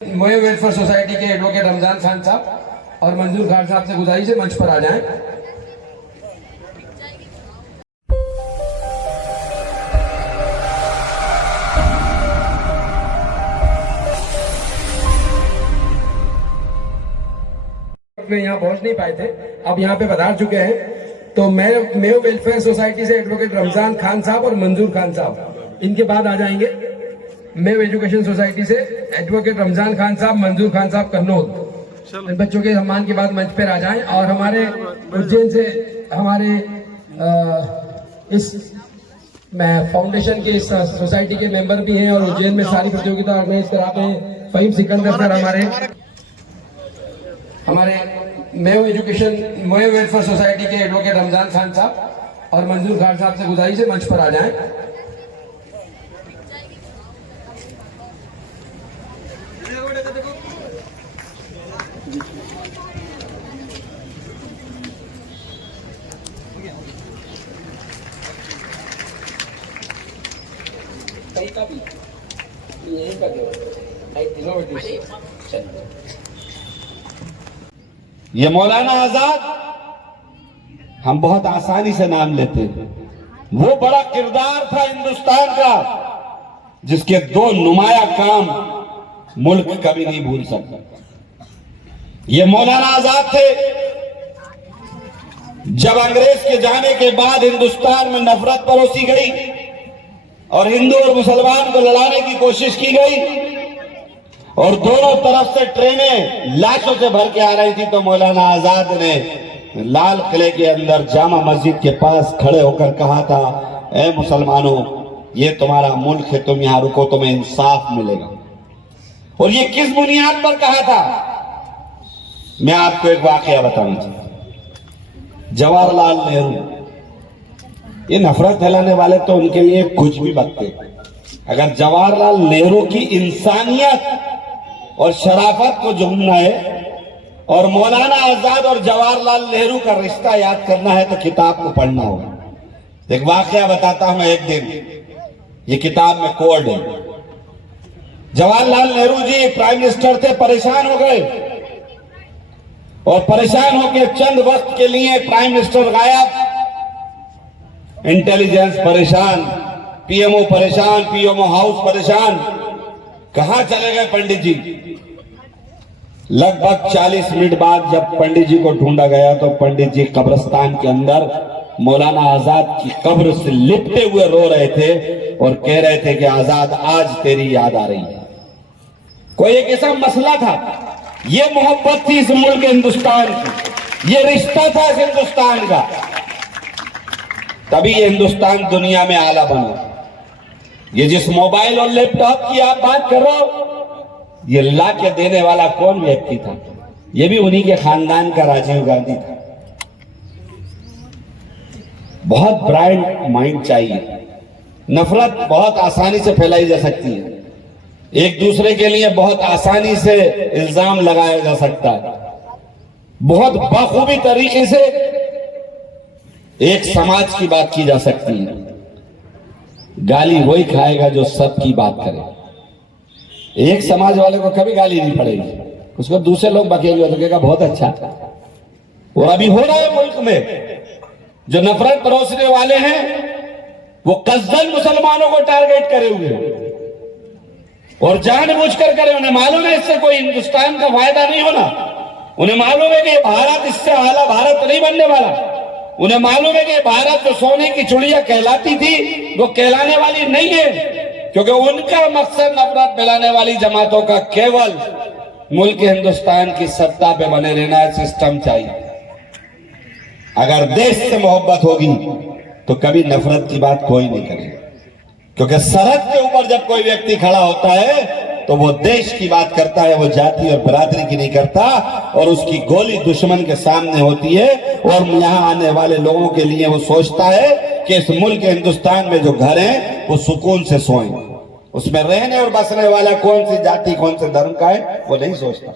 मोए welfare society के advocate Ramzan Khan साहब और मंजूर खान साहब से गुजारिश है मंच पर आ जाएं। में यहाँ पहुंच नहीं पाए थे, अब यहाँ पे पधार चुके हैं। तो मेयो वेलफेयर सोसाइटी से एडवोकेट रमजान खान साहब और मंजूर खान साहब इनके बाद आ जाएंगे। मेयो एजुकेशन सोसाइटी से एडवोकेट रमजान खान साहब, मंजूर खान साहब कन्नौज। इन बच्चों के सम्मान के बाद मंच पर आ जाएं। और हमारे उज्जैन से हमारे इस फाउंडेशन के इस सोसाइटी के मेंबर भी हैं और उज्जैन में सारी प्रतियोगिता ऑर्गेनाइज कराते हैं। फहीम सिकंदर सर हमारे मेयो वेलफेयर सोसाइटी के एडवोकेट रमजान खान साहब और मंजूर खान साहब से गुजारिश है मंच पर आ जाएं। ये मौलाना आजाद हम बहुत आसानी से नाम लेते हैं। वो बड़ा किरदार था हिंदुस्तान का जिसके दो नुमाया काम मुल्क कभी नहीं भूल सकता। ये मौलाना आजाद थे जब अंग्रेज के जाने के बाद हिंदुस्तान में नफरत परोसी गई और हिंदू और मुसलमान को लड़ाने की कोशिश की गई और दोनों तरफ से ट्रेनें लाशों से भर के आ रही थी, तो मौलाना आजाद ने लाल किले के अंदर जामा मस्जिद के पास खड़े होकर कहा था, ए मुसलमानों, ये तुम्हारा मुल्क है, तुम यहां रुको, तुम्हें इंसाफ मिलेगा। और ये किस बुनियाद पर कहा था? मैं आपको एक वाकया बताना चाहता हूं। जवाहरलाल नेहरू, ये नफरत फैलाने वाले तो उनके लिए कुछ भी बकते। अगर जवाहरलाल नेहरू की इंसानियत और शराफत को जानना है और मौलाना आजाद और जवाहरलाल नेहरू का रिश्ता याद करना है तो किताब को पढ़ना होगा। एक वाकया बताता हूं। एक दिन, ये किताब में कोड है। जवाहरलाल नेहरू जी प्राइम मिनिस्टर थे, परेशान हो गए और परेशान होकर चंद वक्त के लिए प्राइम मिनिस्टर गायब, इंटेलिजेंस परेशान, पीएमओ परेशान, पीएमओ हाउस परेशान। कहां चले गए पंडित जी? लगभग 40 मिनट बाद जब पंडित जी को ढूंढा गया तो पंडित जी कब्रिस्तान के अंदर मौलाना आजाद की कब्र से लिपटे हुए रो रहे थे और कह रहे थे कि आजाद, आज तेरी याद आ रही है। कोई एक ऐसा मसला था, ये मोहब्बत थी इस मुल्क हिंदुस्तान की, ये रिश्ता था इस हिंदुस्तान का, तभी ये हिंदुस्तान दुनिया में आला बना। ये जिस मोबाइल और लैपटॉप की आप बात कर रहे हो, ये ला के देने वाला कौन व्यक्ति था? ये भी उन्हीं के खानदान का राजीव गांधी था। बहुत ब्राइट माइंड चाहिए। नफरत बहुत आसानी से फैलाई जा सकती है, एक दूसरे के लिए बहुत आसानी से इल्जाम लगाया जा सकता है, बहुत बखूबी तरीके से एक समाज की बात की जा सकती है। गाली वही खाएगा जो सबकी बात करे। एक समाज वाले को कभी गाली नहीं पड़ेगी, उसको दूसरे लोग बकेंगे तो कहेगा बहुत अच्छा। वो अभी हो रहा है मुल्क में। जो नफरत परोसने वाले हैं वो कस्दन मुसलमानों को टारगेट करे हुए और जानबूझकर करे। उन्हें मालूम है इससे कोई हिंदुस्तान का फायदा नहीं होना। उन्हें मालूम है कि भारत इससे आला भारत नहीं बनने वाला। उन्हें मालूम है कि भारत जो सोने की चिड़िया कहलाती थी वो कहलाने वाली नहीं है, क्योंकि उनका मकसद नफरत फैलाने वाली जमातों का केवल मुल्क हिंदुस्तान की सत्ता पे बने रहना, सिस्टम चाहिए। अगर देश से मोहब्बत होगी तो कभी नफरत की बात कोई नहीं करेगा, क्योंकि सरहद के ऊपर जब कोई व्यक्ति खड़ा होता है तो वो देश की बात करता है, वो जाति और बरादरी की नहीं करता। और उसकी गोली दुश्मन के सामने होती है और यहाँ आने वाले लोगों के लिए वो सोचता है कि इस मुल्क हिंदुस्तान में जो घर हैं वो सुकून से सोएं। उसमें रहने और बसने वाला कौन सी जाति, कौन से धर्म का है, वो नहीं सोचता।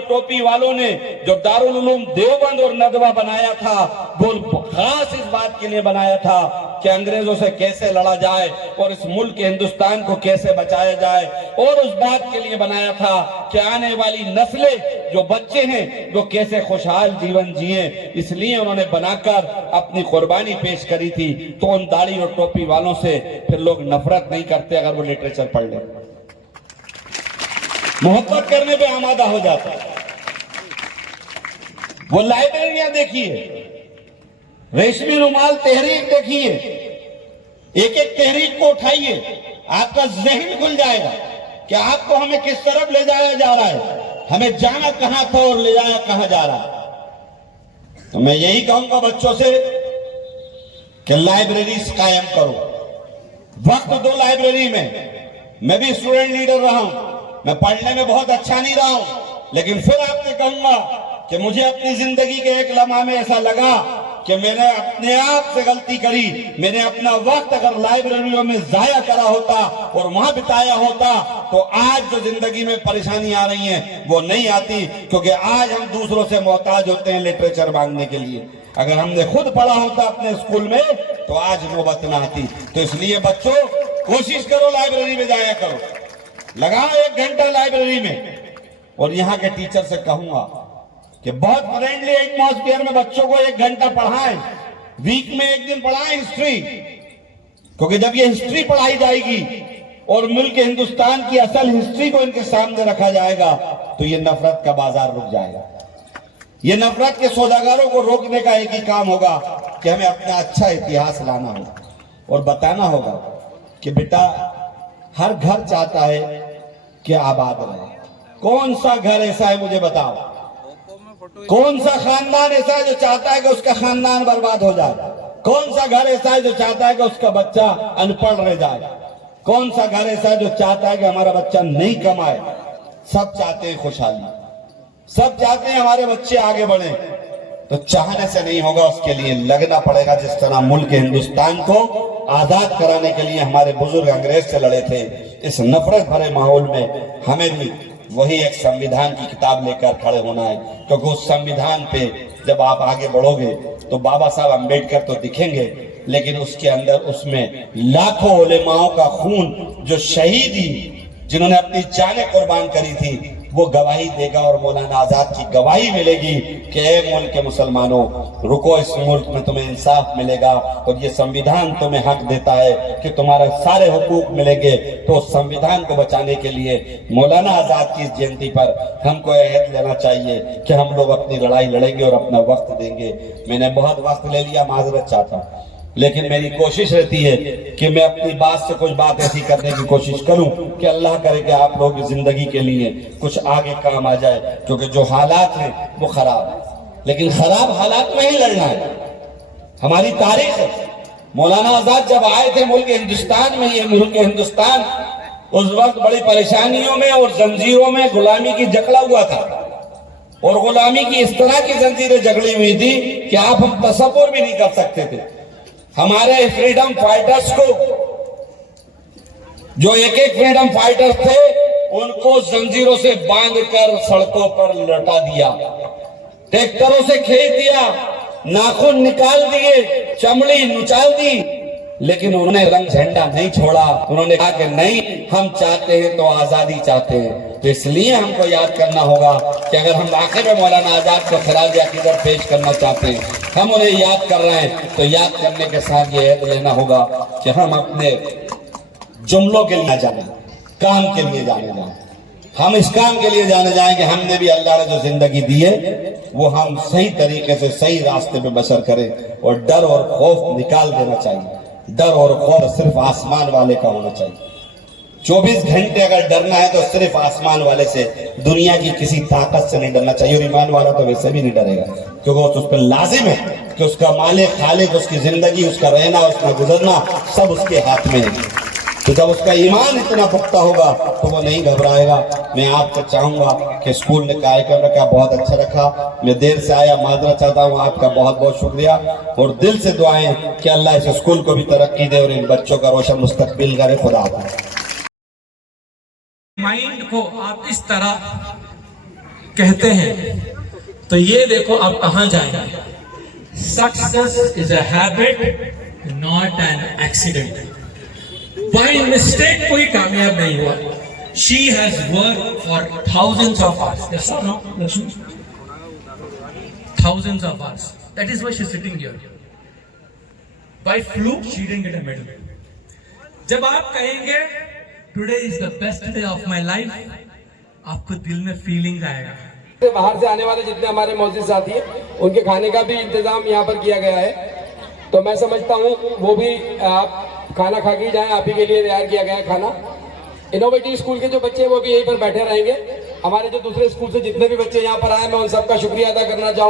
टोपी वालों ने जो दारुल उलूम देवबंद और नदवा बनाया था वो खास इस बात के लिए बनाया था कि अंग्रेजों से कैसे लड़ा जाए और इस मुल्क के हिंदुस्तान को कैसे बचाया जाए, और उस बात के लिए बनाया था कि आने वाली नस्लें, जो बच्चे हैं, वो कैसे खुशहाल जीवन जिए। इसलिए उन्होंने बनाकर अपनी कुर्बानी पेश करी थी। तो उन दाढ़ी और टोपी वालों से फिर लोग नफरत नहीं करते अगर वो लिटरेचर पढ़ ले, मोहब्बत करने पे आमादा हो जाता है। वो लाइब्रेरियां देखिए, रेशमी रुमाल तहरीक देखिए, एक एक तहरीक को उठाइए, आपका जहन खुल जाएगा कि आपको हमें किस तरफ ले जाया जा रहा है, हमें जाना कहां था और ले जाया कहां जा रहा है। तो मैं यही कहूंगा बच्चों से कि लाइब्रेरीज कायम करो, वक्त दो लाइब्रेरी में। मैं भी स्टूडेंट लीडर रहा हूं, मैं पढ़ने में बहुत अच्छा नहीं रहा हूं, लेकिन फिर आपसे कहूंगा कि मुझे अपनी जिंदगी के एक लम्हा में ऐसा लगा कि मैंने अपने आप से गलती करी। मैंने अपना वक्त अगर लाइब्रेरियों में जाया करा होता और वहां बिताया होता तो आज जो जिंदगी में परेशानी आ रही है वो नहीं आती, क्योंकि आज हम दूसरों से मोहताज होते हैं लिटरेचर मांगने के लिए। अगर हमने खुद पढ़ा होता अपने स्कूल में तो आज नौबत ना आती। तो इसलिए बच्चों, कोशिश करो लाइब्रेरी में जाया करो, लगाओ 1 घंटा लाइब्रेरी में। और यहाँ के टीचर से कहूंगा कि बहुत फ्रेंडली एटमॉस्फेयर में बच्चों को 1 घंटा पढ़ाएं, वीक में 1 दिन पढ़ाएं हिस्ट्री, क्योंकि जब ये हिस्ट्री पढ़ाई जाएगी और मुल्क हिंदुस्तान की असल हिस्ट्री को इनके सामने रखा जाएगा तो ये नफरत का बाजार रुक जाएगा। ये नफरत के सौदागरों को रोकने का एक ही काम होगा कि हमें अपना अच्छा इतिहास लाना होगा और बताना होगा कि बेटा हर घर चाहता है कि आबाद रहे। कौन सा घर ऐसा है मुझे बताओ, कौन सा खानदान ऐसा है जो चाहता है कि उसका खानदान बर्बाद हो जाए? कौन सा घर ऐसा है जो चाहता है कि उसका बच्चा अनपढ़ रह जाए? कौन सा घर ऐसा है जो चाहता है कि हमारा बच्चा नहीं कमाए? सब चाहते हैं खुशहाली, सब चाहते हैं हमारे बच्चे आगे बढ़े। तो चाहने से नहीं होगा, उसके लिए लगना पड़ेगा। जिस तरह मुल्क हिंदुस्तान को आजाद कराने के लिए हमारे बुजुर्ग अंग्रेज से लड़े थे, इस नफरत भरे माहौल में हमें भी वही एक संविधान की किताब लेकर खड़े होना है। क्योंकि उस संविधान पे जब आप आगे बढ़ोगे तो बाबा साहब अम्बेडकर तो दिखेंगे, लेकिन उसके अंदर उसमें लाखों उलेमाओं का खून, जो शहीदी जिन्होंने अपनी जानें कुर्बान करी थी, वो गवाही देगा। और मौलाना आजाद की गवाही मिलेगी कि ए मुल्क के मुसलमानों, रुको, इस मुल्क में तुम्हें इंसाफ मिलेगा और ये संविधान तुम्हें हक देता है कि तुम्हारा सारे हुकूक मिलेंगे। तो संविधान को बचाने के लिए मौलाना आजाद की इस जयंती पर हमको अहद लेना चाहिए कि हम लोग अपनी लड़ाई लड़ेंगे और अपना वक्त देंगे। मैंने बहुत वक्त ले लिया, माजरत चाहता हूँ, लेकिन मेरी कोशिश रहती है कि मैं अपनी बात से कुछ बात ऐसी करने की कोशिश करूं कि अल्लाह करे कि आप लोग की जिंदगी के लिए कुछ आगे काम आ जाए। क्योंकि जो हालात हैं वो खराब है, लेकिन खराब हालात में ही लड़ना है। हमारी तारीख है, मौलाना आजाद जब आए थे मुल्क हिंदुस्तान में, ये मुल्क हिंदुस्तान उस वक्त बड़ी परेशानियों में और जंजीरों में गुलामी की जकड़ा हुआ था। और गुलामी की इस तरह की जंजीरें जकड़ी हुई थी कि आप हम तसव्वुर भी नहीं कर सकते थे। हमारे फ्रीडम फाइटर्स को, जो एक एक फ्रीडम फाइटर्स थे, उनको जंजीरों से बांधकर सड़कों पर लौटा दिया, ट्रैक्टरों से खींच दिया, नाखून निकाल दिए, चमड़ी नुचाल दी, लेकिन उन्होंने रंग झंडा नहीं छोड़ा। उन्होंने कहा कि नहीं, हम चाहते हैं तो आजादी चाहते हैं। तो इसलिए हमको याद करना होगा कि अगर हम आखिर में मौलाना आजाद को खिराज अकीदत पेश करना चाहते हैं, हम उन्हें याद कर रहे हैं, तो याद करने के साथ ये याद लेना होगा कि हम अपने जुमलों के लिए जाने, काम के लिए जाने जाए। हम इस काम के लिए जाने जाएं कि हमने भी अल्लाह ने जो जिंदगी दी है वो हम सही तरीके से सही रास्ते पे बसर करें। और डर और खौफ निकाल देना चाहिए। डर और खौफ सिर्फ आसमान वाले का होना चाहिए। 24 घंटे अगर डरना है तो सिर्फ आसमान वाले से, दुनिया की किसी ताकत से नहीं डरना चाहिए। और ईमान वाला तो वैसे भी नहीं डरेगा, क्योंकि वो तो उस पर लाजिम है कि उसका मालिक खालिक, उसकी जिंदगी, उसका रहना, उसका गुजरना सब उसके हाथ में है। तो जब उसका ईमान इतना पुख्ता होगा तो वो नहीं घबराएगा। मैं आपसे चाहूंगा कि स्कूल ने कार्यक्रम रखा, बहुत अच्छा रखा। मैं देर से आया, माजरा चाहता हूँ, आपका बहुत बहुत शुक्रिया। और दिल से दुआएं कि अल्लाह इस स्कूल को भी तरक्की दे और इन बच्चों का रोशन मुस्तकबिल करे। खुदा हाफ़िज़। माइंड को आप इस तरह कहते हैं तो ये देखो आप कहां जाएंगे। Success is a habit not an accident. By mistake कोई कामयाब नहीं हुआ। She has work for thousands of hours. Yes or no, Lakshmi? Thousands of hours. That is why she's sitting here. By fluke, she didn't get a medal. जब आप कहेंगे today is the best day of my life, आपको दिल में feeling आएगा। से बाहर से आने वाले जितने हमारे मौजूद साथी हैं उनके खाने का भी इंतजाम यहाँ पर किया गया है। तो मैं समझता हूँ वो भी आप खाना खा के जाएं, आप ही के लिए तैयार किया गया है खाना। इनोवेटिव स्कूल के जो बच्चे हैं वो भी यहीं पर बैठे रहेंगे। हमारे जो दूसरे स्कूल से जितने भी बच्चे यहाँ पर आए मैं उन सबका शुक्रिया अदा करना चाहूँगा।